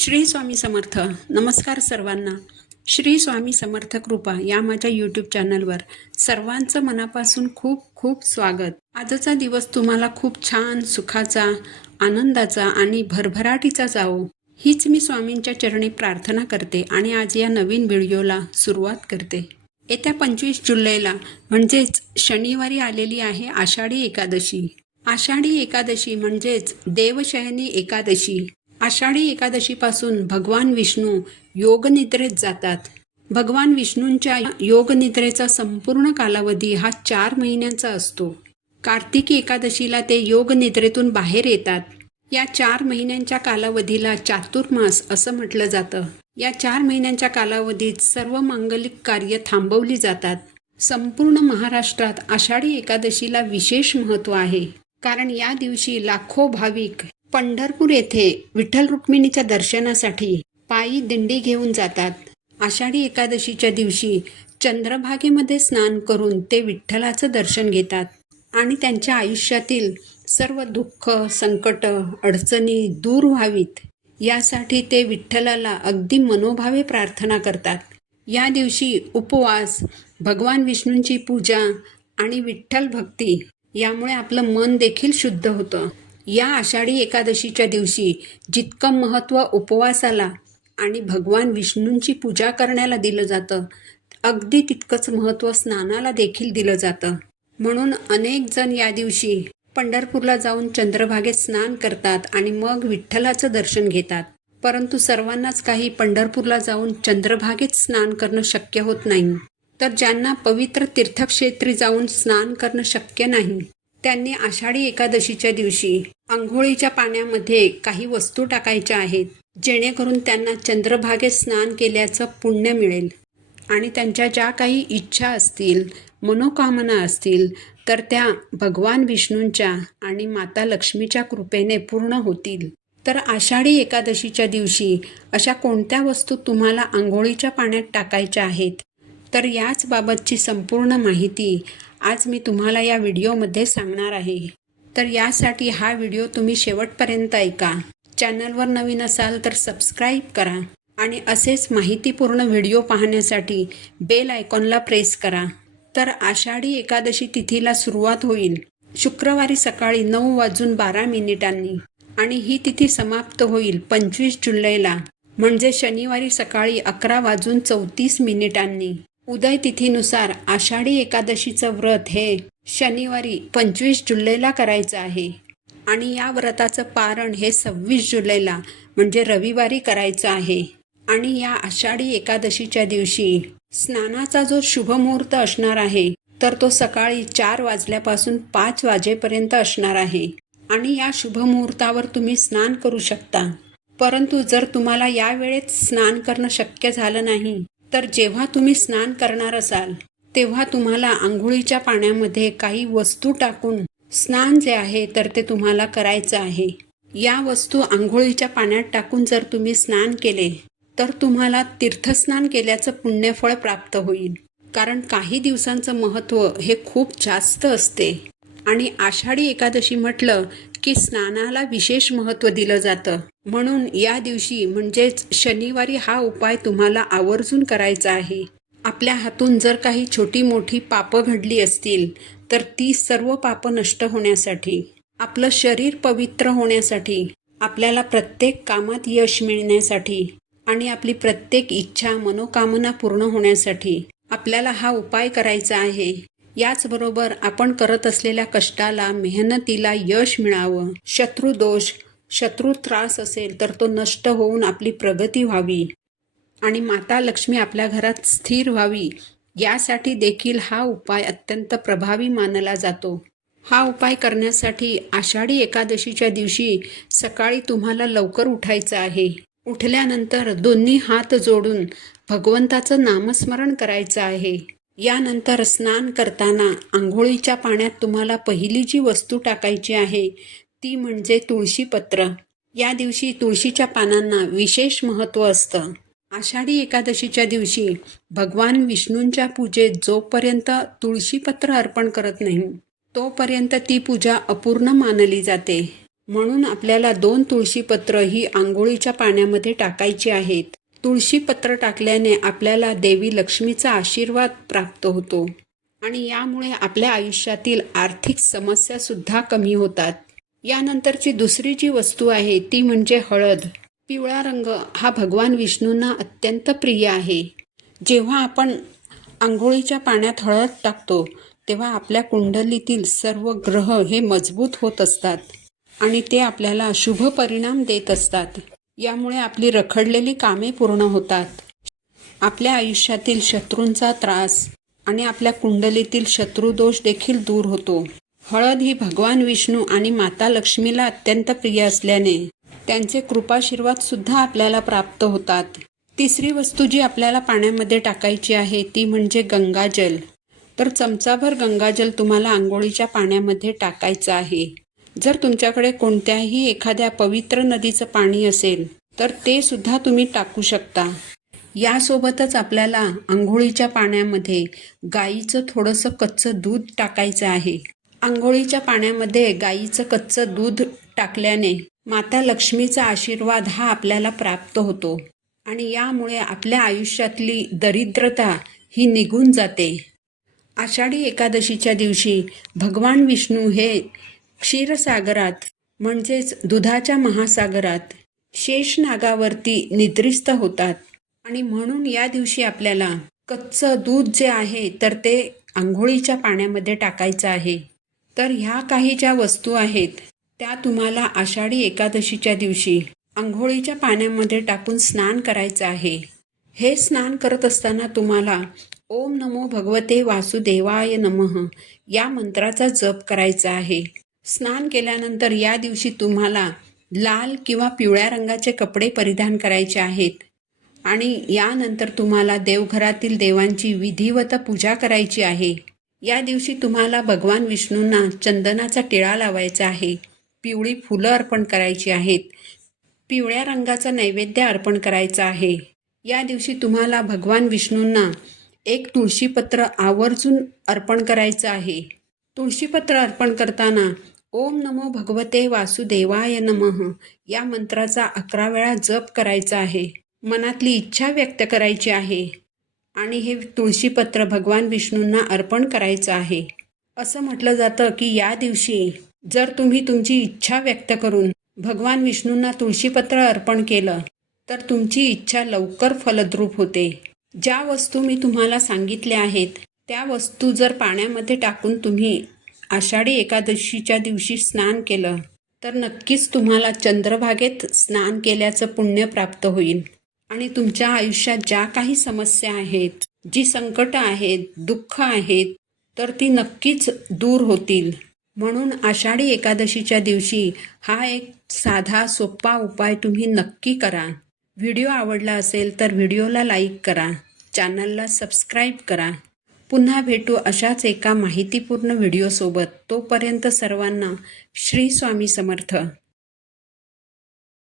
श्री स्वामी समर्थ. नमस्कार सर्वांना. श्री स्वामी समर्थ कृपा या माझ्या यूट्यूब चॅनलवर सर्वांचं मनापासून खूप खूप स्वागत. आजचा दिवस तुम्हाला खूप छान, सुखाचा, आनंदाचा आणि भरभराटीचा जावो हीच मी स्वामींच्या चरणी प्रार्थना करते आणि आज या नवीन व्हिडिओला सुरुवात करते. येत्या 25 जुलैला म्हणजेच शनिवारी आलेली आहे आषाढी एकादशी. आषाढी एकादशी म्हणजेच देवशयनी एकादशी. आषाढी एकादशीपासून भगवान विष्णू योगनिद्रेत जातात. भगवान विष्णूंच्या योगनिद्रेचा संपूर्ण कालावधी हा 4 महिन्यांचा असतो. कार्तिकी एकादशीला ते योगनिद्रेतून बाहेर येतात. या 4 महिन्यांच्या कालावधीला चातुर्मास असं म्हटलं जातं. या 4 महिन्यांच्या कालावधीत सर्व मांगलिक कार्य थांबवली जातात. संपूर्ण महाराष्ट्रात आषाढी एकादशीला विशेष महत्त्व आहे, कारण या दिवशी लाखो भाविक पंढरपूर येथे विठ्ठल रुक्मिणीच्या दर्शनासाठी पायी दिंडी घेऊन जातात. आषाढी एकादशीच्या दिवशी चंद्रभागेमध्ये स्नान करून ते विठ्ठलाचं दर्शन घेतात आणि त्यांच्या आयुष्यातील सर्व दुःख, संकट, अडचणी दूर व्हावीत यासाठी ते विठ्ठलाला अगदी मनोभावे प्रार्थना करतात. या दिवशी उपवास, भगवान विष्णूंची पूजा आणि विठ्ठल भक्ती यामुळे आपलं मन देखील शुद्ध होतं. या आषाढी एकादशीच्या दिवशी जितकं महत्त्व उपवासाला आणि भगवान विष्णूंची पूजा करण्याला दिलं जातं, अगदी तितकंच महत्त्व स्नानाला देखील दिलं जातं. म्हणून अनेक जण या दिवशी पंढरपूरला जाऊन चंद्रभागेत स्नान करतात आणि मग विठ्ठलाचं दर्शन घेतात. परंतु सर्वांनाच काही पंढरपूरला जाऊन चंद्रभागेत स्नान करणं शक्य होत नाही. तर ज्यांना पवित्र तीर्थक्षेत्री जाऊन स्नान करणं शक्य नाही, त्यांनी आषाढी एकादशीच्या दिवशी अंघोळीच्या पाण्यामध्ये काही वस्तू टाकायच्या आहेत, जेणेकरून त्यांना चंद्रभागेत स्नान केल्याचं पुण्य मिळेल आणि त्यांच्या ज्या काही इच्छा असतील, मनोकामना असतील, तर त्या भगवान विष्णूंच्या आणि माता लक्ष्मीच्या कृपेने पूर्ण होतील. तर आषाढी एकादशीच्या दिवशी अशा कोणत्या वस्तू तुम्हाला अंघोळीच्या पाण्यात टाकायच्या आहेत, तर याच बाबतची संपूर्ण माहिती आज मी तुम्हाला या व्हिडिओमध्ये सांगणार आहे. तर यासाठी हा व्हिडिओ तुम्ही शेवटपर्यंत ऐका. चॅनलवर नवीन असाल तर सबस्क्राईब करा आणि असेच माहितीपूर्ण व्हिडिओ पाहण्यासाठी बेल आयकॉनला प्रेस करा. तर आषाढी एकादशी तिथीला सुरुवात होईल शुक्रवारी सकाळी 9:12 आणि ही तिथी समाप्त होईल 25 जुलैला म्हणजे शनिवारी सकाळी 11:34. उदय तिथीनुसार आषाढी एकादशीचं व्रत हे शनिवारी 25 जुलैला करायचं आहे आणि या व्रताचं पारण हे 26 जुलैला म्हणजे रविवारी करायचं आहे. आणि या आषाढी एकादशीच्या दिवशी स्नानाचा जो शुभमुहूर्त असणार आहे, तर तो सकाळी 4 वाजल्यापासून 5 वाजेपर्यंत असणार आहे आणि या शुभमुहूर्तावर तुम्ही स्नान करू शकता. परंतु जर तुम्हाला या वेळेत स्नान करणं शक्य झालं नाही, तर जेव्हा तुम्ही स्नान करणार असाल तेव्हा तुम्हाला आंघोळीच्या पाण्यामध्ये काही वस्तू टाकून स्नान जे आहे तर ते तुम्हाला करायचं आहे. या वस्तू आंघोळीच्या पाण्यात टाकून जर तुम्ही स्नान केले तर तुम्हाला तीर्थस्नान केल्याचं पुण्यफळ प्राप्त होईल. कारण काही दिवसांचं महत्त्व हे खूप जास्त असते आणि आषाढी एकादशी म्हटलं की स्नानाला विशेष महत्त्व दिलं जातं. म्हणून या दिवशी म्हणजेच शनिवारी हा उपाय तुम्हाला आवर्जून करायचा आहे. आपल्या हातून जर काही छोटी मोठी पापं घडली असतील तर ती सर्व पापं नष्ट होण्यासाठी, आपलं शरीर पवित्र होण्यासाठी, आपल्याला प्रत्येक कामात यश मिळण्यासाठी आणि आपली प्रत्येक इच्छा, मनोकामना पूर्ण होण्यासाठी आपल्याला हा उपाय करायचा आहे. याचबरोबर आपण करत असलेल्या कष्टाला, मेहनतीला यश मिळावं, शत्रुदोष, शत्रू त्रास असेल तर तो नष्ट होऊन आपली प्रगती व्हावी आणि माता लक्ष्मी आपल्या घरात स्थिर व्हावी, यासाठी देखील हा उपाय अत्यंत प्रभावी मानला जातो. हा उपाय करण्यासाठी आषाढी एकादशीच्या दिवशी सकाळी तुम्हाला लवकर उठायचं आहे. उठल्यानंतर दोन्ही हात जोडून भगवंताचं नामस्मरण करायचं आहे. यानंतर स्नान करताना आंघोळीच्या पाण्यात तुम्हाला पहिली जी वस्तू टाकायची आहे ती म्हणजे तुळशीपत्र. या दिवशी तुळशीच्या पानांना विशेष महत्त्व असतं. आषाढी एकादशीच्या दिवशी भगवान विष्णूंच्या पूजेत जोपर्यंत तुळशीपत्र अर्पण करत नाही तोपर्यंत ती पूजा अपूर्ण मानली जाते. म्हणून आपल्याला 2 तुळशीपत्र ही अंघोळीच्या पाण्यामध्ये टाकायची आहेत. तुळशीपत्र टाकल्याने आपल्याला देवी लक्ष्मीचा आशीर्वाद प्राप्त होतो आणि यामुळे आपल्या आयुष्यातील आर्थिक समस्या सुद्धा कमी होतात. यानंतरची दुसरी जी वस्तू आहे ती म्हणजे हळद. पिवळा रंग हा भगवान विष्णूंना अत्यंत प्रिय आहे. जेव्हा आपण अंघोळीच्या पाण्यात हळद टाकतो तेव्हा आपल्या कुंडलीतील सर्व ग्रह हे मजबूत होत असतात आणि ते आपल्याला शुभ परिणाम देत असतात. यामुळे आपली रखडलेली कामे पूर्ण होतात. आपल्या आयुष्यातील शत्रूंचा त्रास आणि आपल्या कुंडलीतील शत्रुदोष देखील दूर होतो. हळद ही भगवान विष्णू आणि माता लक्ष्मीला अत्यंत प्रिय असल्याने त्यांचे कृपाशीर्वाद सुद्धा आपल्याला प्राप्त होतात. तिसरी वस्तू जी आपल्याला पाण्यामध्ये टाकायची आहे ती म्हणजे गंगाजल. तर चमचाभर गंगाजल तुम्हाला अंघोळीच्या पाण्यामध्ये टाकायचं आहे. जर तुमच्याकडे कोणत्याही एखाद्या पवित्र नदीचं पाणी असेल तर ते सुद्धा तुम्ही टाकू शकता. यासोबतच आपल्याला अंघोळीच्या पाण्यामध्ये गाईचं थोडंसं कच्चं दूध टाकायचं आहे. अंघोळीच्या पाण्यामध्ये गाईचं कच्चं दूध टाकल्याने माता लक्ष्मीचा आशीर्वाद हा आपल्याला प्राप्त होतो आणि यामुळे आपल्या आयुष्यातली दरिद्रता ही निघून जाते. आषाढी एकादशीच्या दिवशी भगवान विष्णू हे क्षीरसागरात म्हणजेच दुधाच्या महासागरात शेषनागावरती निद्रिस्त होतात आणि म्हणून या दिवशी आपल्याला कच्चं दूध जे आहे तर ते अंघोळीच्या पाण्यामध्ये टाकायचं आहे. तर ह्या काही ज्या वस्तू आहेत त्या तुम्हाला आषाढी एकादशीच्या दिवशी अंघोळीच्या पाण्यामध्ये टाकून स्नान करायचं आहे. हे स्नान करत असताना तुम्हाला ओम नमो भगवते वासुदेवाय नमः या मंत्राचा जप करायचा आहे. स्नान केल्यानंतर या दिवशी तुम्हाला लाल किंवा पिवळ्या रंगाचे कपडे परिधान करायचे आहेत आणि यानंतर तुम्हाला देवघरातील देवांची विधिवत पूजा करायची आहे. या दिवशी तुम्हाला भगवान विष्णूंना चंदनाचा टिळा लावायचा आहे. पिवळी फुलं अर्पण करायची आहेत. पिवळ्या रंगाचा नैवेद्य अर्पण करायचा आहे. या दिवशी तुम्हाला भगवान विष्णूंना एक तुळशीपत्र आवर्जून अर्पण करायचं आहे. तुळशीपत्र अर्पण करताना ओम नमो भगवते वासुदेवाय नमः या मंत्राचा 11 वेळा जप करायचा आहे. मनातली इच्छा व्यक्त करायची आहे आणि हे तुळशीपत्र भगवान विष्णूंना अर्पण करायचं आहे. असं म्हटलं जातं की या दिवशी जर तुम्ही तुमची इच्छा व्यक्त करून भगवान विष्णूंना तुळशीपत्र अर्पण केलं तर तुमची इच्छा लवकर फलद्रूप होते. ज्या वस्तू मी तुम्हाला सांगितल्या आहेत त्या वस्तू जर पाण्यामध्ये टाकून तुम्ही आषाढी एकादशीच्या दिवशी स्नान केलं तर नक्कीच तुम्हाला चंद्रभागेत स्नान केल्याचं पुण्य प्राप्त होईल आणि तुमच्या आयुष्यात ज्या काही समस्या आहेत, जी संकटं आहेत, दुःख आहेत तर ती नक्कीच दूर होतील. म्हणून आषाढी एकादशीच्या दिवशी हा एक साधा सोपा उपाय तुम्ही नक्की करा. व्हिडिओ आवडला असेल तर व्हिडिओला लाईक करा, चॅनलला सबस्क्राईब करा. पुन्हा भेटू अशाच एका माहितीपूर्ण व्हिडिओसोबत. तोपर्यंत सर्वांना श्री स्वामी समर्थ.